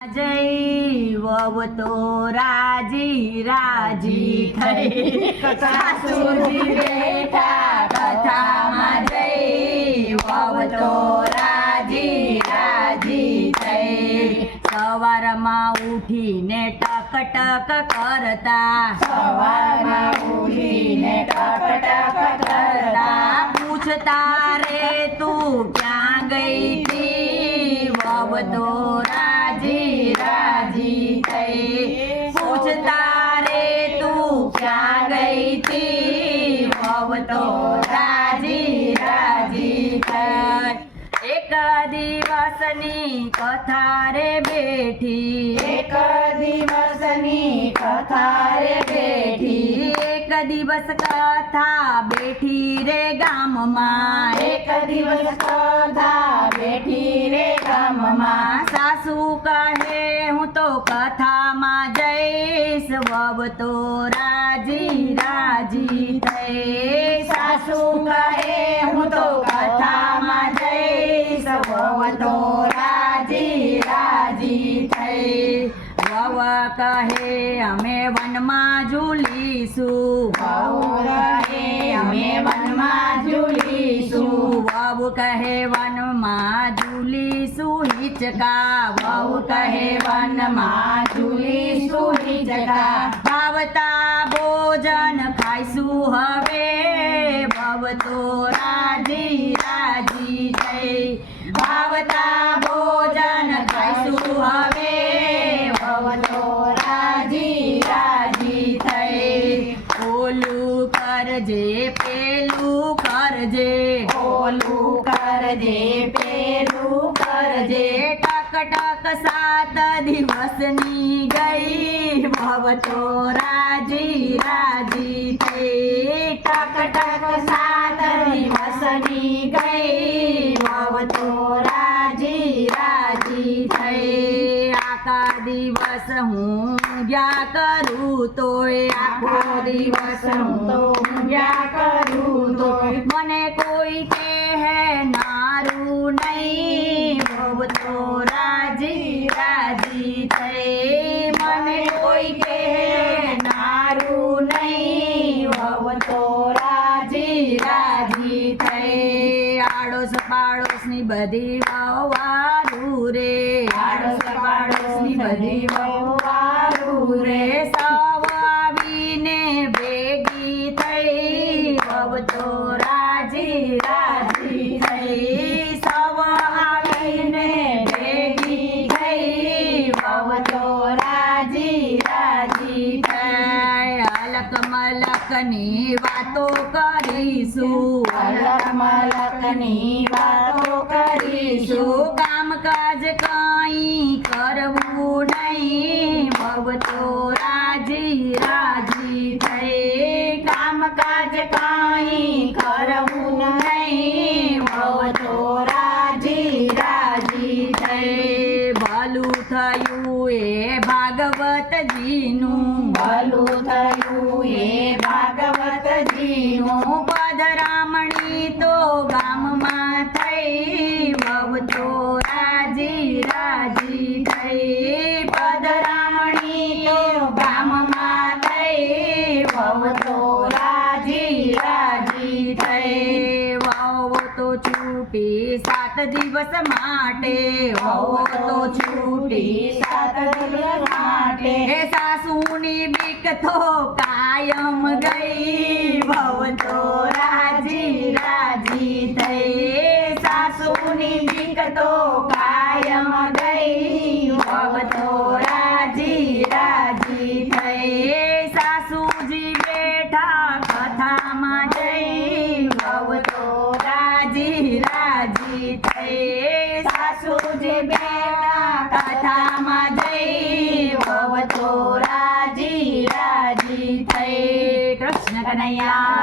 જય વહુ તો રાજી રાજી થઈ સાસુજી બેઠા કથામાં જય વહુ તો રાજી રાજી થઈ સવારમાં ઉઠીને ટક ટક કરતા પૂછતા રે તું ક્યાં ગઈ હતી વહુ તો રાજી રાજી થઈ પૂછતા રે તું ક્યાં ગઈ થી વહુ તો રાજી રાજી થઈ એક દિવસની કથા રે બેઠી એક દિવસની કથા રે બેઠી એક દિવસ કથા બેઠી રે ગામમાં એક દિવસ કથા બેઠી રે ગામમાં સાસુ કહે હું તો કથામાં જઈશ વહુ તો રાજી રાજી થઈ સાસુ કહે હું તો કથામાં જઈશ વહુ તો રાજી રાજી થઈ વહુ કહે અમે વનમાં ઝૂલીશું વહુ કહે અમે વનમાં ઝૂલીશું વહુ કહે વનમાં ઝૂલીશું હિચકા વહુ કહે વનમાં ઝૂલીશું હિચકા ભાવતા ભોજન ખાઈશું હવે વહુ તો રાજી રાજી થઈ ભાવતા ભોજન ખાઈશું હવે વહુ તો રાજી રાજી થઈ ઓલું કરજે પેલું કરજે ઓલું કરજે પેલું કરજે ટક ટક 7 દિવસની ગઈ વહુ તો રાજી રાજી થઈ ટક ટક 7 દિવસની ગઈ વહુ તો રાજી રાજી થઈ આખા દિવસ હું ગયા કરું તોય આખો દિવસ હું તો ઊંઘ્યા કરું તો મને કોઈ કહે નારું નહીં વહુ તો રાજી રાજી થઈ મને કોઈ કહે નારું નહીં વહુ તો રાજી રાજી થઈ આડોશ પાડોશની બધી વારું રે આડોશ પાડોશની બધી વહુવારું રે સૌ આવીને ભેગી થઈ વહુ તો રાજી રાજી થઈ સૌ આવીને ભેગી થઈ વહુ તો રાજી રાજી થઈ અલક મલકની વાતો કરીશું અલક મલકની વાતો કરીશું કામકાજ કઈ કરવું નહીં વહુ તો રાજી રાજી થઈ કામકાજ કાંઈ કરવું નહીં વહુ તો રાજી રાજી થઈ ભલું થયું એ ભાગવતજીનું ભલું થયું એ ભાગવતજીનું પધરામણી તો ગામમાં થઈ વહુ તો રાજી રાજી થઈ પધરામણી તો ગામમાં થઈ વહુ તો રાજી રાજી થઈ વહુ તો છૂટી 7 દિવસ માટે વહુ તો છૂટી 7 દિવસ માટે હે સાસુની બીક તો કાયમ ગઈ વહુ તો રાજી રાજી થઈ સાસુની બીક તો કાયમ ગઈ વહુ તો રાજી રાજી થઈ સાસુજી બેઠા કથામાં જઈ વહુ તો રાજી રાજી થઈ સાસુજી બેઠા કથામાં જઈ વહુ તો રાજી રાજી થઈ કૃષ્ણ કનૈયા